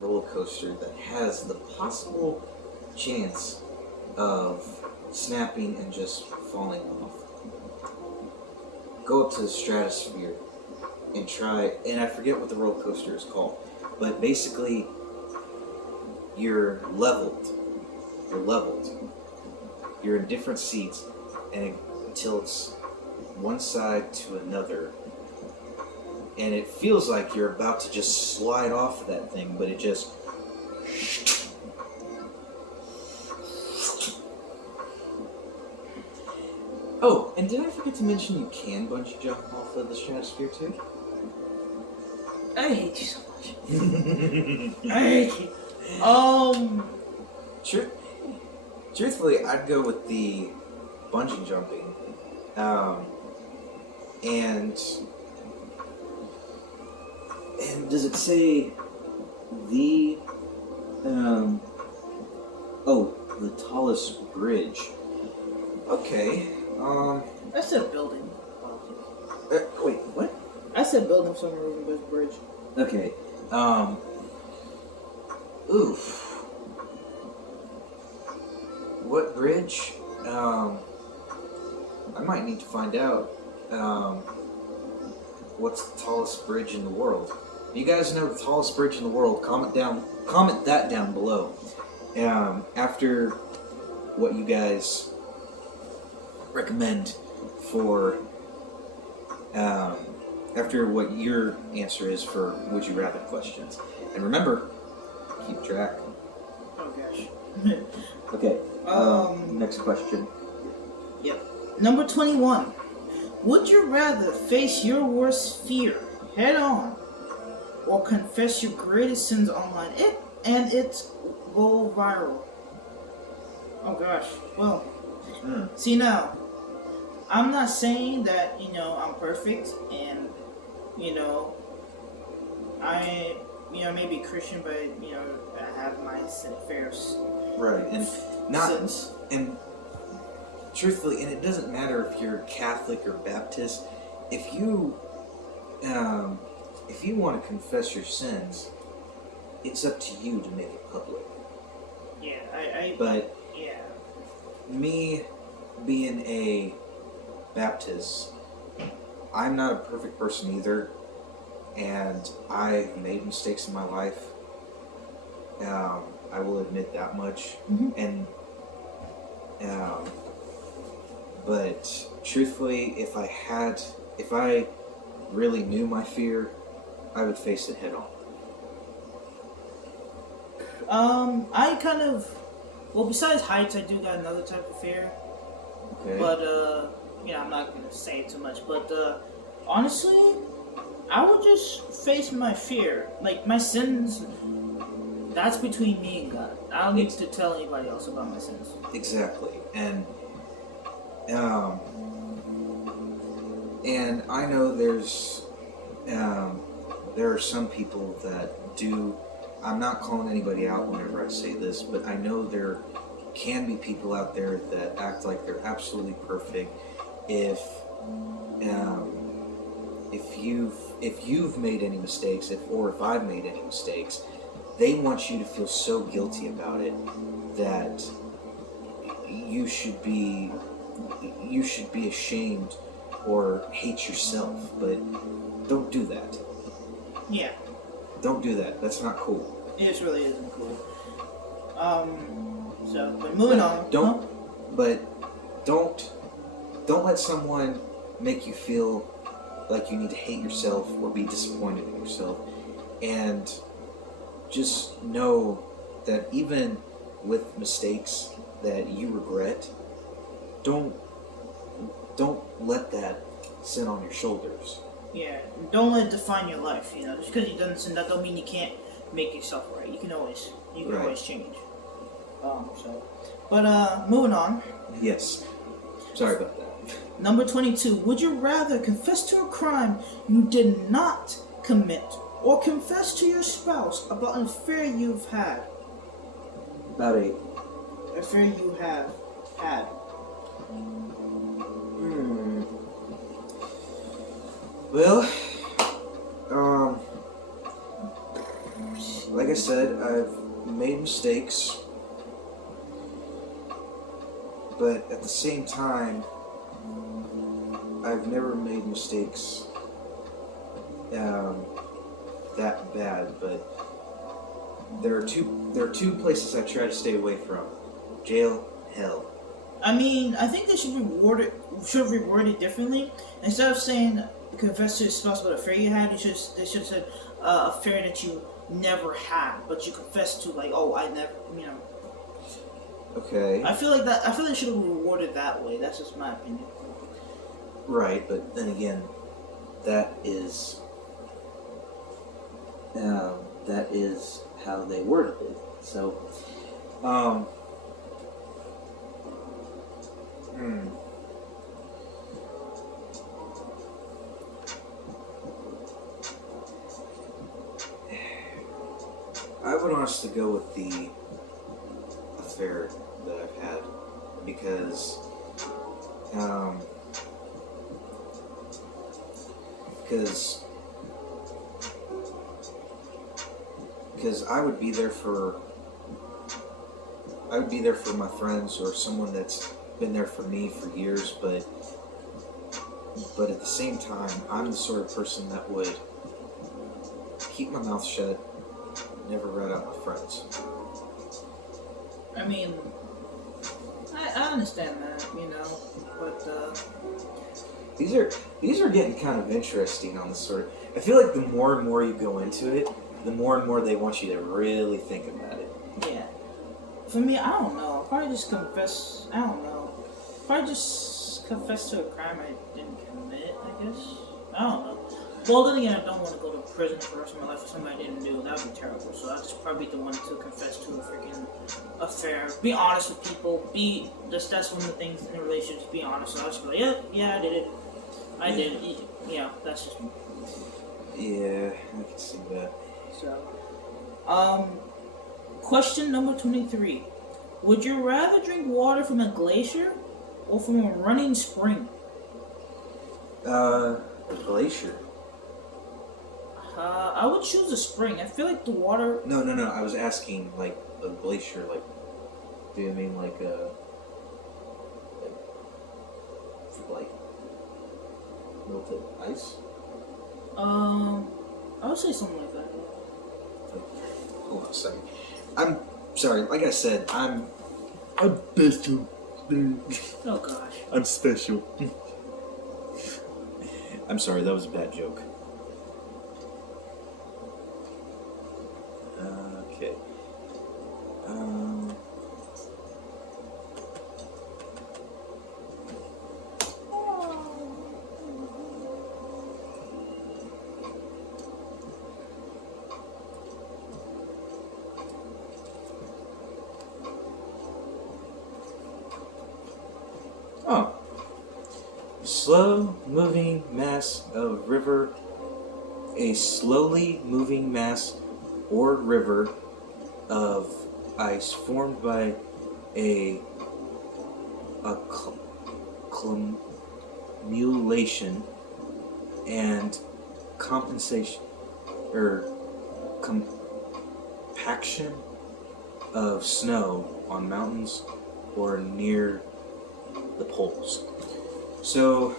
roller coaster that has the possible chance of snapping and just falling off, go up to the stratosphere and try, and I forget what the roller coaster is called, but basically you're leveled. You're leveled. You're in different seats until it's one side to another. And it feels like you're about to just slide off of that thing, but it just... Oh, and did I forget to mention you can bungee jump off of the stratosphere too? I hate you so much. I hate you. Truthfully, I'd go with the bungee jumping. And does it say the the tallest bridge? Okay. I said building. Wait, what? I said building for some reason, but it's bridge. Okay. Oof. What bridge? I might need to find out. What's the tallest bridge in the world? If you guys know the tallest bridge in the world, comment that down below. After what you guys recommend for, after what your answer is for Would You Rather questions. And remember, keep track. Oh gosh. Okay, next question. Yep. Number 21. Would you rather face your worst fear head on or confess your greatest sins online and it go viral? Oh gosh. Well, see now, I'm not saying that, I'm perfect and, I, may be Christian, but, I have my affairs. Right, and not, sins. and truthfully, and it doesn't matter if you're Catholic or Baptist, if you want to confess your sins, it's up to you to make it public. Yeah, But yeah. me being a Baptist, I'm not a perfect person either, and I've made mistakes in my life. I will admit that much. Mm-hmm. And but truthfully, if I really knew my fear, I would face it head on. I kind of, besides heights, I do got another type of fear. Okay. But, I'm not going to say too much. But, honestly, I would just face my fear. Like, my sins, that's between me and God. I don't need to tell anybody else about my sins. Exactly. And I know there are some people that do. I'm not calling anybody out whenever I say this, but I know there can be people out there that act like they're absolutely perfect. If you've made any mistakes, if I've made any mistakes, they want you to feel so guilty about it that you should be ashamed or hate yourself, but don't do that. Yeah. Don't do that. That's not cool. It really isn't cool. But moving on. Don't let someone make you feel like you need to hate yourself or be disappointed in yourself. And just know that even with mistakes that you regret, don't let that sit on your shoulders. Yeah, don't let it define your life. Just because you done sin, that don't mean you can't make yourself right. You can always change. Moving on. Yes. Sorry about that. Number 22. Would you rather confess to a crime you did not commit, or confess to your spouse about an affair you've had? About a affair you have had. Well, like I said, I've made mistakes, but at the same time, I've never made mistakes that bad. But there are two places I try to stay away from: jail, hell. I mean, I think they should have rewarded differently. Instead of saying confess to a spouse about a affair you had, they should have said affair that you never had, but you confessed to, like, oh, I never, you know. Okay. I feel like they should have rewarded that way. That's just my opinion. Right, but then again, that is how they worded it. So, I would honestly go with the affair that I've had because I would be there for my friends or someone that's been there for me for years, but at the same time, I'm the sort of person that would keep my mouth shut, never rat out my friends. I mean, I understand that, you know, but these are getting kind of interesting on the sort of. I feel like the more and more you go into it, the more and more they want you to really think about it. yeah. For me, I don't know. I'll probably just confess. I don't know. Probably just confess to a crime I didn't commit, I guess. I don't know. Well, then again, I don't want to go to prison for the rest of my life for something I didn't do. That would be terrible. So I'd just probably be the one to confess to a freaking affair. Be honest with people. That's one of the things in relationships. Be honest. So I'll just be like, yeah, I did it. I did it. Yeah, that's just me. Yeah, I can see that. So, question number 23. Would you rather drink water from a glacier or from a running spring? A glacier. I would choose a spring. I feel like the water... No. I was asking, like, a glacier, like... Do you mean, like, melted ice? I would say something like that. Hold on a second. I'm sorry, like I said, I'm special. Oh, gosh. I'm special. I'm sorry, that was a bad joke. Okay. Oh. Slow moving mass of river. A slowly moving mass or river of ice formed by a accumulation and compensation or compaction of snow on mountains or near the poles. So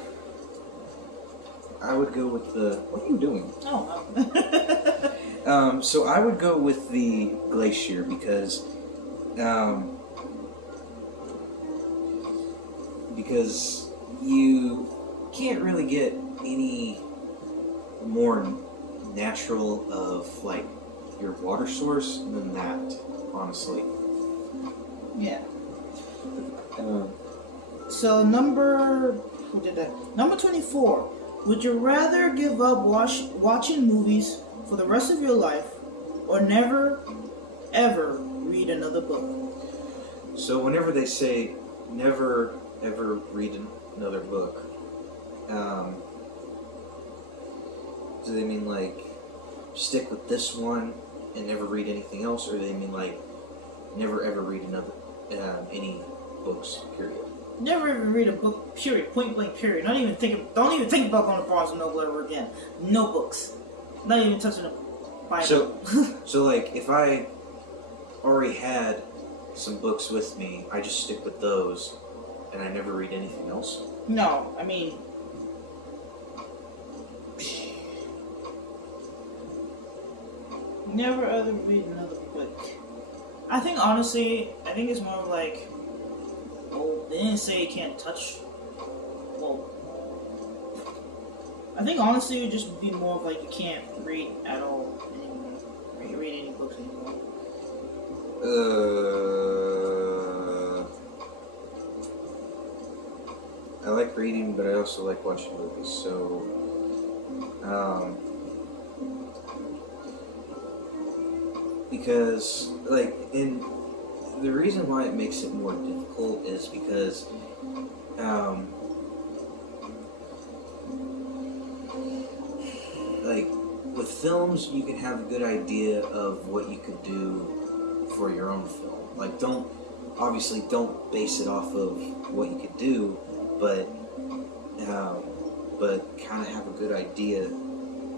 I would go with the. What are you doing? Oh. So I would go with the glacier because you can't really get any more natural of like your water source than that, honestly. Yeah. So number 24. Would you rather give up watching movies for the rest of your life, or never, ever read another book? So whenever they say never, ever read another book, do they mean like stick with this one and never read anything else, or do they mean like never, ever read another any books, period? Never ever read a book, period. Point blank, period. Don't even think about going to Barnes and Noble ever again. No books. Not even touching them. Bible. So like, if I already had some books with me, I just stick with those, and I never read anything else. No, I mean, never other read another book. I think honestly, it's more of like, well, they didn't say you can't touch. Well, I think honestly it would just be more of like you can't read at all anymore. Read any books anymore. I like reading, but I also like watching movies. So, because like the reason why it makes it more difficult is because like with films you can have a good idea of what you could do for your own film. Like don't base it off of what you could do, but kind of have a good idea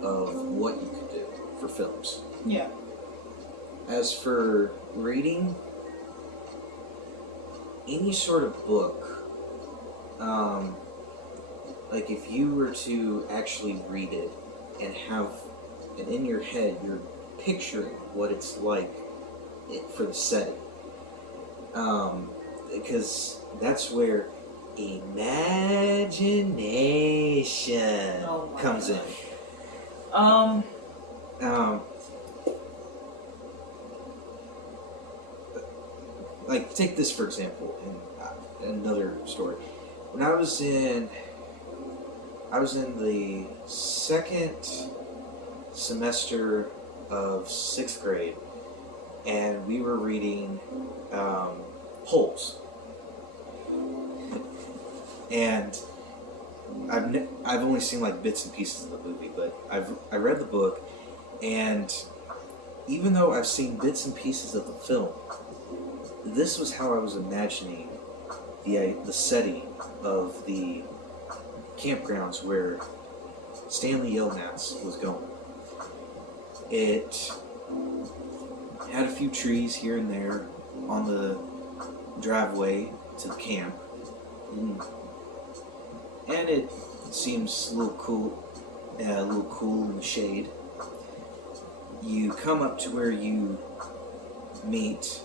of what you could do for films. Yeah. As for reading, any sort of book, like if you were to actually read it and in your head you're picturing what it's like for the setting, because that's where imagination comes in. Like take this for example in another story. When I was in the second semester of 6th grade, and we were reading Holes. And I've only seen like bits and pieces of the movie, but I read the book, and even though I've seen bits and pieces of the film, this was how I was imagining the setting of the campgrounds where Stanley Yelnats was going. It had a few trees here and there on the driveway to the camp, and it seems a little cool in the shade. You come up to where you meet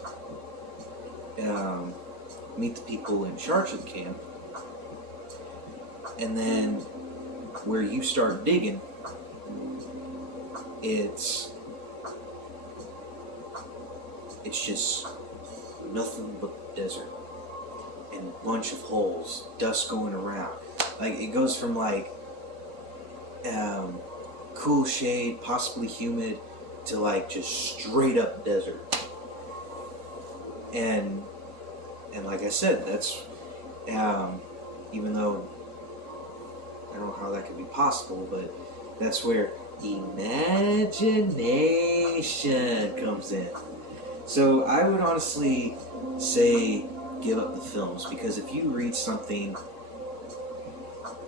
the people in charge of the camp, and then where you start digging, it's just nothing but desert and a bunch of holes, dust going around. Like it goes from like cool shade, possibly humid, to like just straight up desert. And like I said, that's even though I don't know how that could be possible, but that's where imagination comes in. So I would honestly say give up the films, because if you read something,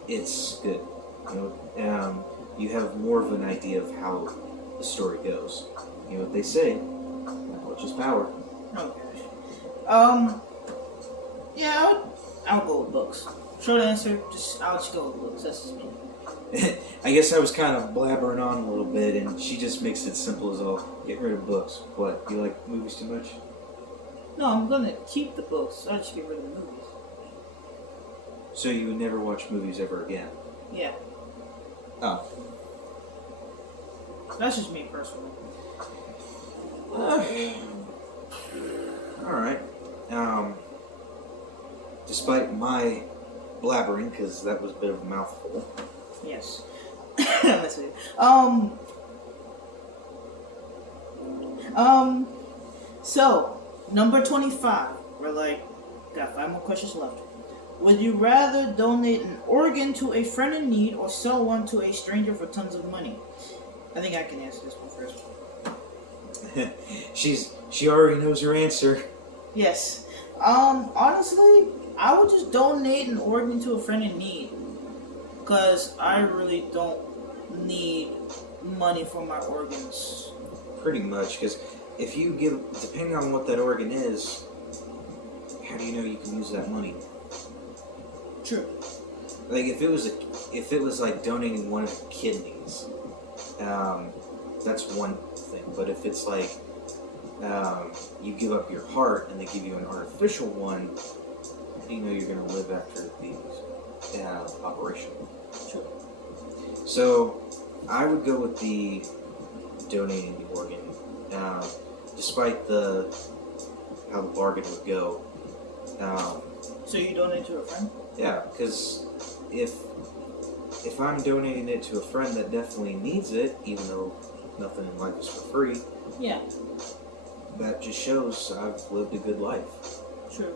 it's good. You have more of an idea of how the story goes. You know what they say, knowledge is power. Oh gosh. Yeah, I'll go with books. Short answer, I'll just go with books. That's just me. I guess I was kind of blabbering on a little bit, and she just makes it simple as all. Get rid of books. What? You like movies too much? No, I'm gonna keep the books. I just get rid of the movies. So you would never watch movies ever again? Yeah. Oh. That's just me personally. Alright. Despite my blabbering, because that was a bit of a mouthful. Yes. That's it. So, number 25. We're got 5 more questions left. Would you rather donate an organ to a friend in need or sell one to a stranger for tons of money? I think I can answer this one first. She already knows her answer. Yes. Honestly, I would just donate an organ to a friend in need. Because I really don't need money for my organs. Pretty much, because if you give, depending on what that organ is, how do you know you can use that money? True. Like if it was like donating one of your kidneys, that's one thing. But if it's like you give up your heart and they give you an artificial one, how do you know you're going to live after the operation? True. So I would go with the donating the organ, despite how the bargain would go. So you donate to a friend? Yeah, because if I'm donating it to a friend that definitely needs it, even though nothing in life is for free, Yeah. that just shows I've lived a good life, True.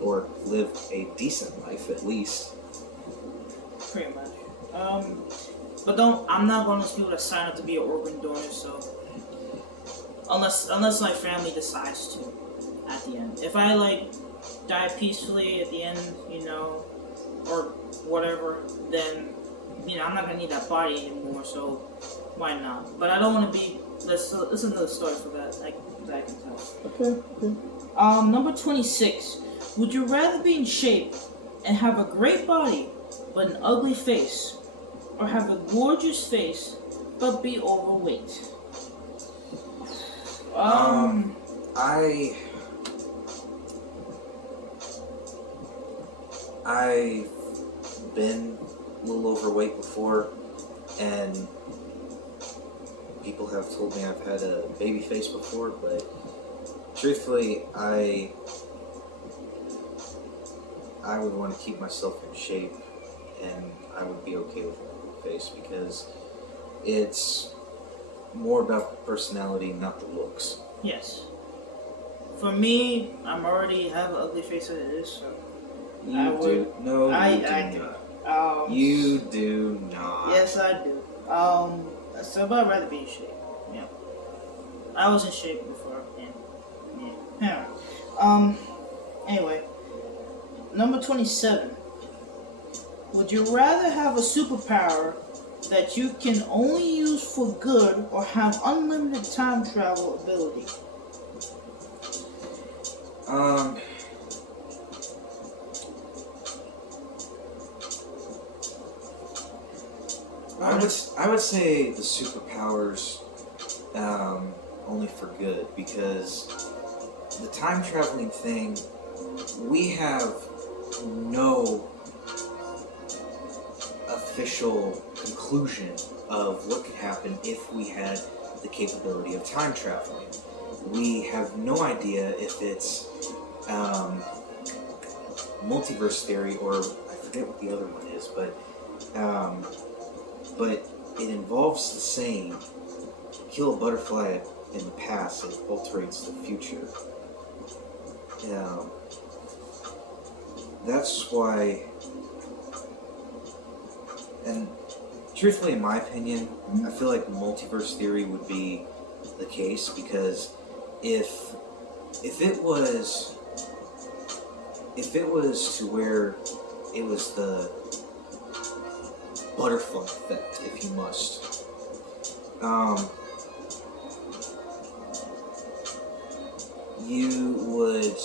or lived a decent life at least. Pretty much. But I'm not going to be able to sign up to be an organ donor, so unless my family decides to at the end. If I die peacefully at the end, or whatever, then I'm not gonna need that body anymore. So why not? But I don't want to be. That's another story for that. That I can tell. Okay. Number 26. Would you rather be in shape and have a great body but an ugly face, or have a gorgeous face but be overweight? I've been a little overweight before, and people have told me I've had a baby face before, but truthfully, I would want to keep myself in shape, and I would be okay with an ugly face because it's more about the personality, not the looks. Yes. For me, I'm already have an ugly face as it is, so You do. No, you do not. You do not. Yes, I do. So but I'd rather be in shape. Yeah. I was in shape before. Yeah. Anyway. Number 27. Would you rather have a superpower that you can only use for good, or have unlimited time travel ability? I would say the superpowers only for good, because the time traveling thing, we have no official conclusion of what could happen if we had the capability of time traveling. We have no idea if it's multiverse theory, or I forget what the other one is, but it involves the saying, kill a butterfly in the past, it alterates the future. That's why, and truthfully, in my opinion, I feel like multiverse theory would be the case, because if it was to where it was the butterfly effect, if you must, you would,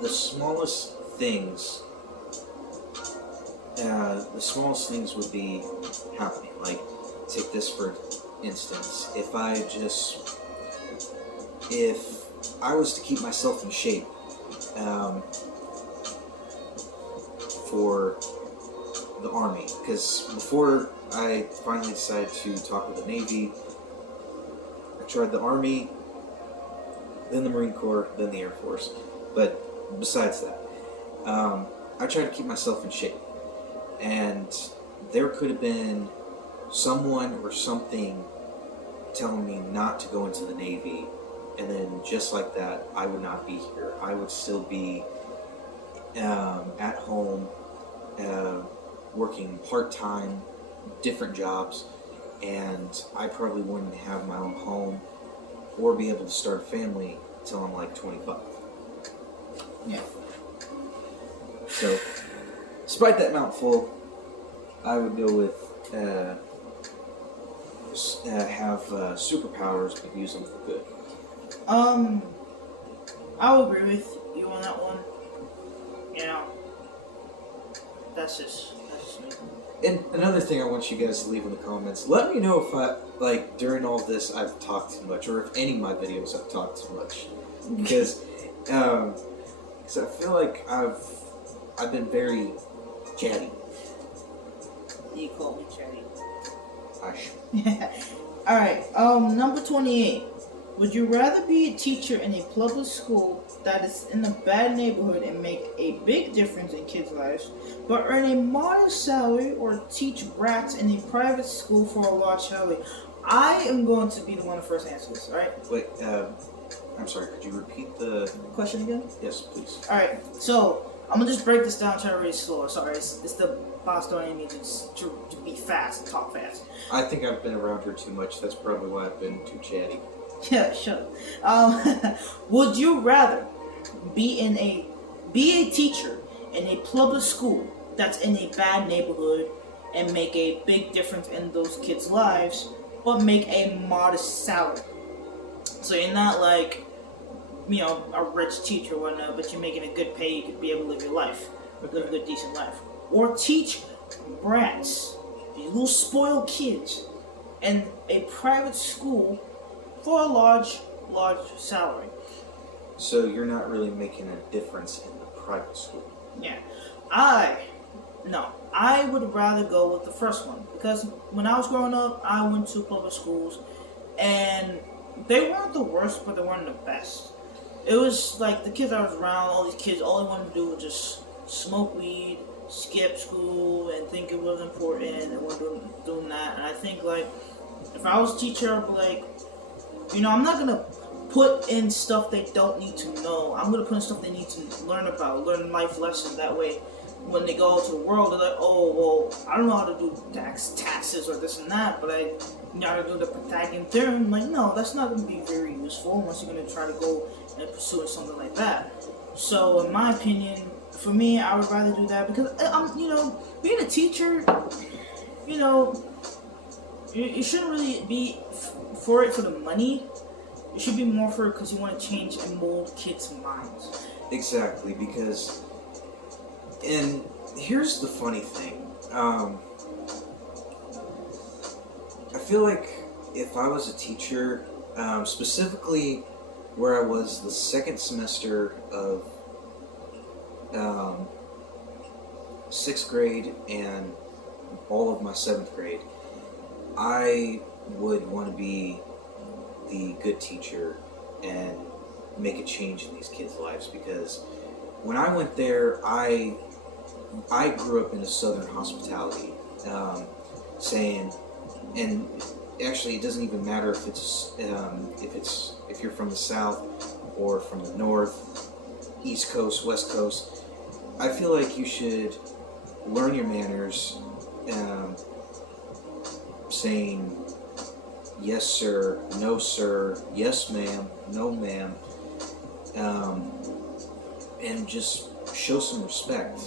the smallest things would be happening. Like, take this for instance. If I was to keep myself in shape for the Army, because before I finally decided to talk with the Navy, I tried the Army, then the Marine Corps, then the Air Force. But besides that, I tried to keep myself in shape, and there could have been someone or something telling me not to go into the Navy, and then just like that, I would not be here. I would still be at home, working part-time, different jobs, and I probably wouldn't have my own home or be able to start a family until I'm like 25. Yeah. So, despite that mouthful, I would go with have superpowers but use them for good. I'll agree with you on that one. You know, that's just me. And another thing I want you guys to leave in the comments, let me know if during all this I've talked too much, or if any of my videos I've talked too much. Because I feel like I've been very chatty. You call me chatty. Hush. Alright, number 28. Would you rather be a teacher in a public school that is in a bad neighborhood and make a big difference in kids' lives, but earn a modest salary, or teach brats in a private school for a large salary? I am going to be the one to first answer this, alright? Wait, I'm sorry, could you repeat the Question again? Yes, please. Alright, so I'm gonna just break this down, try to read it slower. Sorry, it's the Boston enemy to be fast and talk fast. I think I've been around here too much. That's probably why I've been too chatty. Yeah, shut up. Would you rather be a teacher in a public school that's in a bad neighborhood and make a big difference in those kids' lives, but make a modest salary? So you're not like, you know, a rich teacher or whatnot, but you're making a good pay, you could be able to live your life, live a good, decent life. Or teach brats, these little spoiled kids, in a private school for a large salary. So you're not really making a difference in the private school. Yeah. I would rather go with the first one, because when I was growing up, I went to public schools, and they weren't the worst, but they weren't the best. It was like the kids I was around, all these kids, all they wanted to do was just smoke weed, skip school, and think it was important, and we're doing that. And I think, like, if I was a teacher, I'd be like, you know, I'm not gonna put in stuff they don't need to know. I'm gonna put in stuff they need to learn about, learn life lessons. That way, when they go out to the world, they're like, oh, well, I don't know how to do taxes or this and that, but I know how to do the Pythagorean theorem. Like, no, that's not gonna be very useful unless you're gonna try to go and pursue something like that. So, in my opinion, for me, I would rather do that, because you know, being a teacher, you know, you shouldn't really be for the money. It should be more for it because you want to change and mold kids' minds. Exactly, because, and here's the funny thing. I feel like if I was a teacher, specifically where I was the second semester of 6th grade and all of my 7th grade, I would want to be the good teacher and make a change in these kids' lives, because when I went there, I grew up in a southern hospitality, and actually it doesn't even matter if you're from the south or from the north, east coast, west coast. I feel like you should learn your manners, saying yes sir, no sir, yes ma'am, no ma'am, and just show some respect.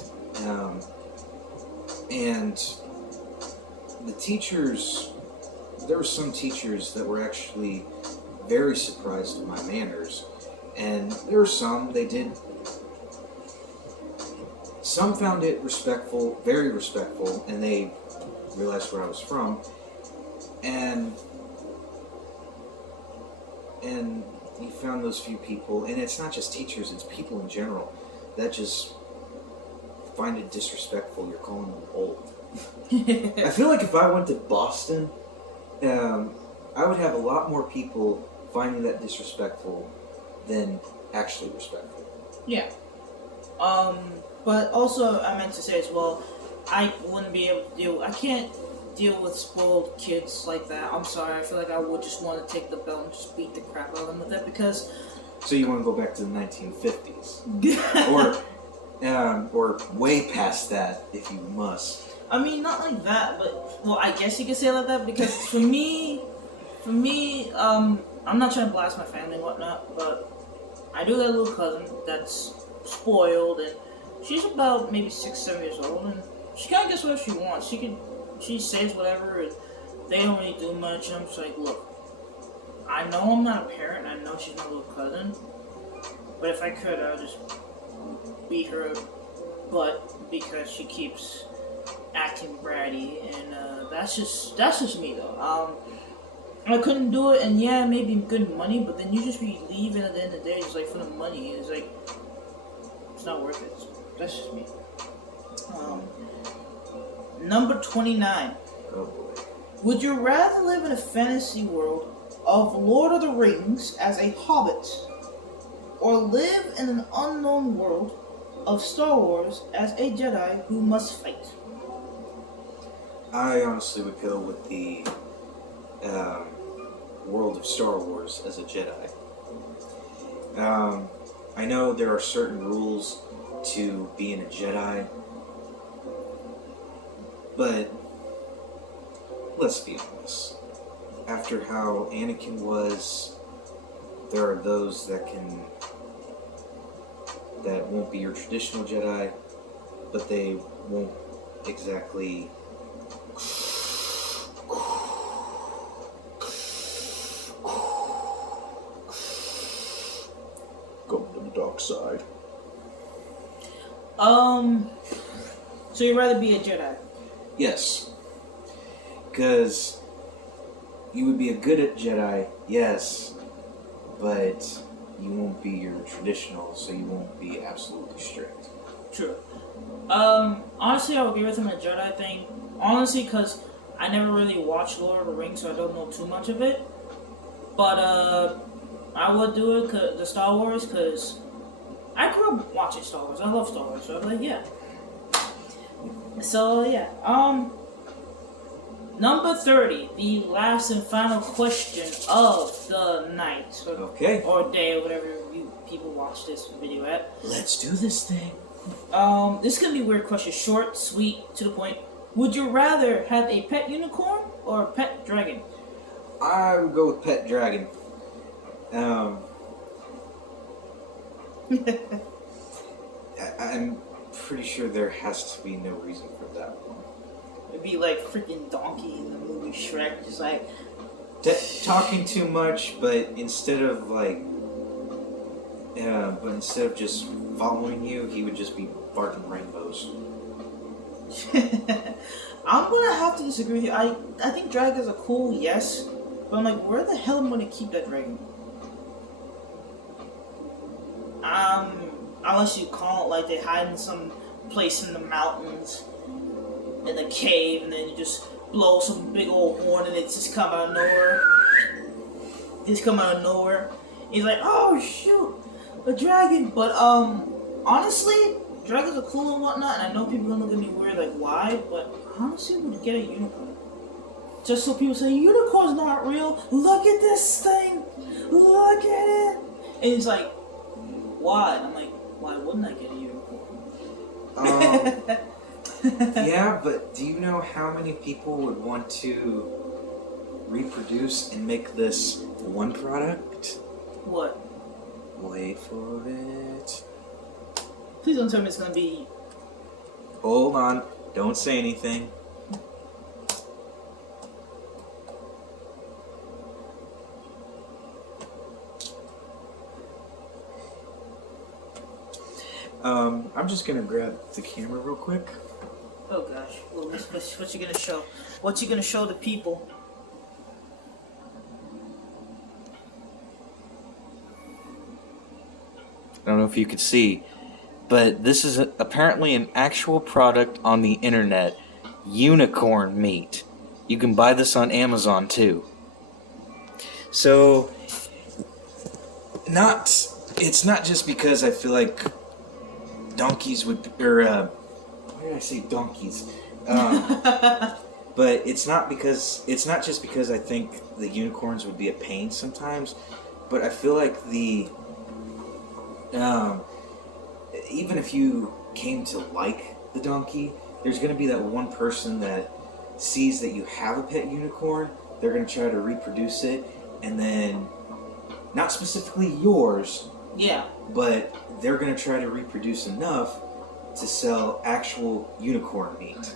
And the teachers, there were some teachers that were actually very surprised at my manners, and there were some, some found it respectful, very respectful, and they realized where I was from, and you found those few people, and it's not just teachers, it's people in general, that just find it disrespectful. You're calling them old. I feel like if I went to Boston, I would have a lot more people finding that disrespectful than actually respectful. Yeah. But also, I meant to say as well, I wouldn't be able to I can't deal with spoiled kids like that. I'm sorry, I feel like I would just want to take the belt and just beat the crap out of them with that, because... So you want to go back to the 1950s? or way past that, if you must. I mean, not like that, but, well, I guess you could say it like that, because for me, I'm not trying to blast my family and whatnot, but I do have a little cousin that's spoiled, and she's about maybe 6-7 years old, and she kind of gets what she wants. She says whatever, and they don't really do much. And I'm just like, look, I know I'm not a parent. I know she's my little cousin, but if I could, I would just beat her butt because she keeps acting bratty, and that's just me though. I couldn't do it, and yeah, maybe good money, but then you just be leaving at the end of the day just like for the money. It's like it's not worth it. That's just me. Number 29. Oh boy. Would you rather live in a fantasy world of Lord of the Rings as a hobbit, or live in an unknown world of Star Wars as a Jedi who must fight? I honestly would go with the world of Star Wars as a Jedi. I know there are certain rules to being a Jedi, but let's be honest. After how Anakin was, there are those that won't be your traditional Jedi, but they won't exactly go to the dark side. So you'd rather be a Jedi? Yes. Because you would be a good Jedi, yes, but you won't be your traditional, so you won't be absolutely strict. True. Honestly, I would agree with him on the Jedi thing. Honestly, because I never really watched Lord of the Rings, so I don't know too much of it. But, I would do it, the Star Wars, because I grew up watching Star Wars. I love Star Wars, so I'm like, yeah. So, yeah. Number 30, the last and final question of the night. Okay. Or day, or whatever you people watch this video at. Let's do this thing. This is gonna be a weird question. Short, sweet, to the point. Would you rather have a pet unicorn or a pet dragon? I would go with pet dragon. I'm pretty sure there has to be no reason for that one. It'd be like freaking Donkey in the movie Shrek, just like Talking too much, but instead of just following you, he would just be barking rainbows. I'm gonna have to disagree with you. I think dragons are cool, yes, but I'm like, where the hell am I gonna keep that dragon? Unless you call it like they hide in some place in the mountains, in a cave, and then you just blow some big old horn and it just come out of nowhere. Just come out of nowhere. He's like, oh shoot, a dragon. But honestly, dragons are cool and whatnot, and I know people are gonna look at me weird, like why? But honestly, would get a unicorn. Just so people say unicorn's not real. Look at this thing. Look at it. And he's like, why? And I'm like, why wouldn't I get a unicorn? Yeah, but do you know how many people would want to reproduce and make this one product? What? Wait for it. Please don't tell me it's gonna be. Hold on. Don't say anything. I'm just gonna grab the camera real quick. Oh gosh. Well, what you gonna show? What you gonna show the people? I don't know if you could see, but this is apparently an actual product on the internet. Unicorn meat. You can buy this on Amazon too. So, it's not just because I feel like donkeys would, or why did I say donkeys? But it's not just because I think the unicorns would be a pain sometimes, but I feel like even if you came to like the donkey, there's going to be that one person that sees that you have a pet unicorn. They're going to try to reproduce it, and then not specifically yours, Yeah. but they're going to try to reproduce enough to sell actual unicorn meat.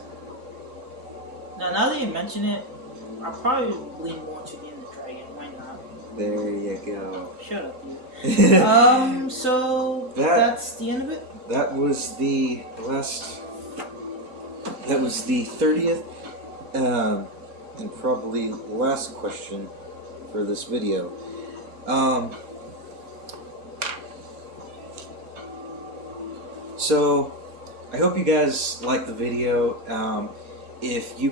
Now that you mention it, I'll probably lean more to the Ender Dragon. Why not? There you go. Shut up, you. So that's the end of it? That was the last... That was the 30th and probably last question for this video. So, I hope you guys liked the video. If you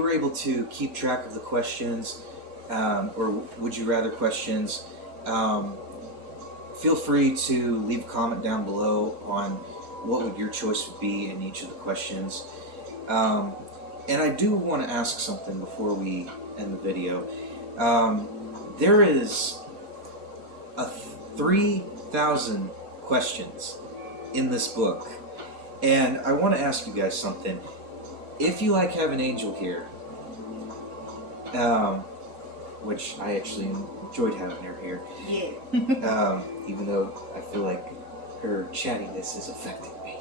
were able to keep track of the questions, or would you rather questions, feel free to leave a comment down below on what would your choice would be in each of the questions. And I do want to ask something before we end the video. There is 3,000 questions in this book, and I want to ask you guys something. If you like having Angel here, which I actually enjoyed having her here, yeah. Even though I feel like her chattiness is affecting me.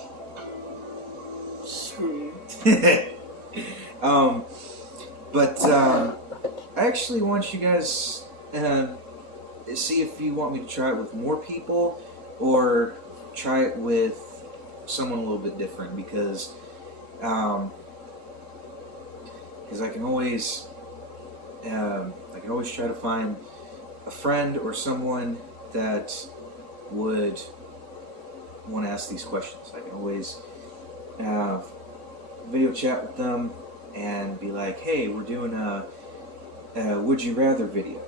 Screw you. But I actually want you guys see if you want me to try it with more people or try it with someone a little bit different, because I can always try to find a friend or someone that would want to ask these questions. I can always video chat with them and be like, hey, we're doing a would you rather video.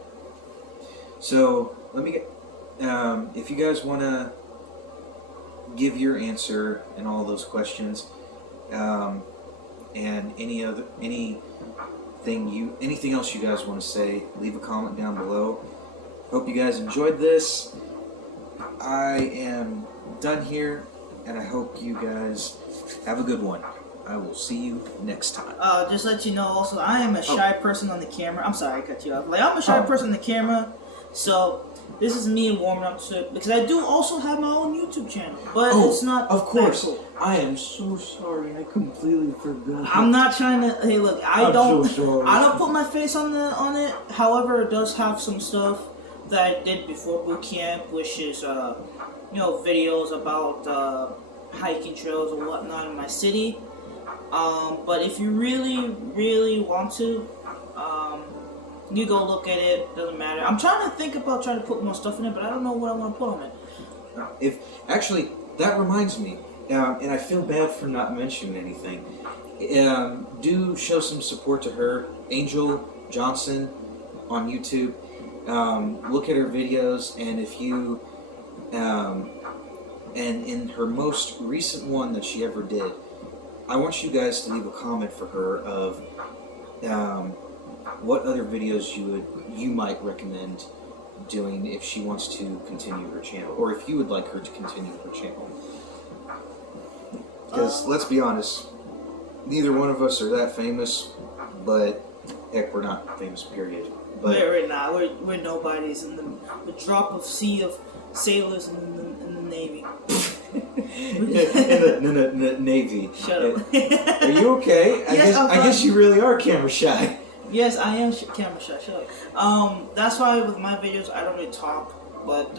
So let me get if you guys want to give your answer and all those questions, and anything else you guys want to say, leave a comment down below. Hope you guys enjoyed this. I am done here, and I hope you guys have a good one. I will see you next time. Just let you know also, I am a shy person on the camera. I'm sorry I cut you off. Like, I'm a shy person on the camera, so this is me warming up to it, because I do also have my own YouTube channel, but it's not. Of course, that cool. I am so sorry. I completely forgot. I'm not trying to. Hey, look, I I'm don't. so sorry. I don't put my face on it. However, it does have some stuff that I did before boot camp, which is videos about hiking trails and whatnot in my city. But if you really, really want to, you go look at it. Doesn't matter. I'm trying to think about trying to put more stuff in it, but I don't know what I want to put on it. Actually, that reminds me, and I feel bad for not mentioning anything. Do show some support to her, Angel Johnson, on YouTube. Look at her videos, and if you, and in her most recent one that she ever did, I want you guys to leave a comment for her of what other videos you might recommend doing if she wants to continue her channel, or if you would like her to continue her channel. Because let's be honest, neither one of us are that famous, but heck, we're not famous, period. But we're not. We're nobodies in the drop of sea of sailors in the Navy. in the Navy. Shut up. Are you okay? I guess you really are camera shy. Yes, I am camera shy. Shut up. That's why with my videos I don't really talk, but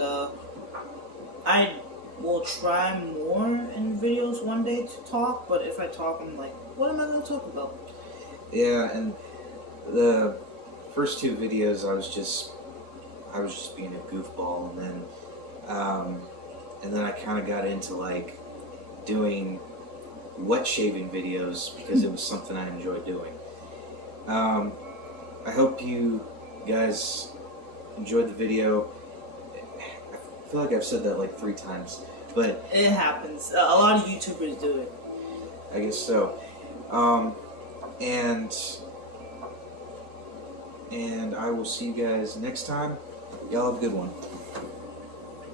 I will try more in videos one day to talk. But if I talk, I'm like, what am I going to talk about? Yeah, and the first two videos I was just being a goofball, and then I kind of got into like doing wet shaving videos because it was something I enjoyed doing. I hope you guys enjoyed the video. I feel like I've said that like 3 times, but it happens. A lot of YouTubers do it. I guess so. And I will see you guys next time. Y'all have a good one.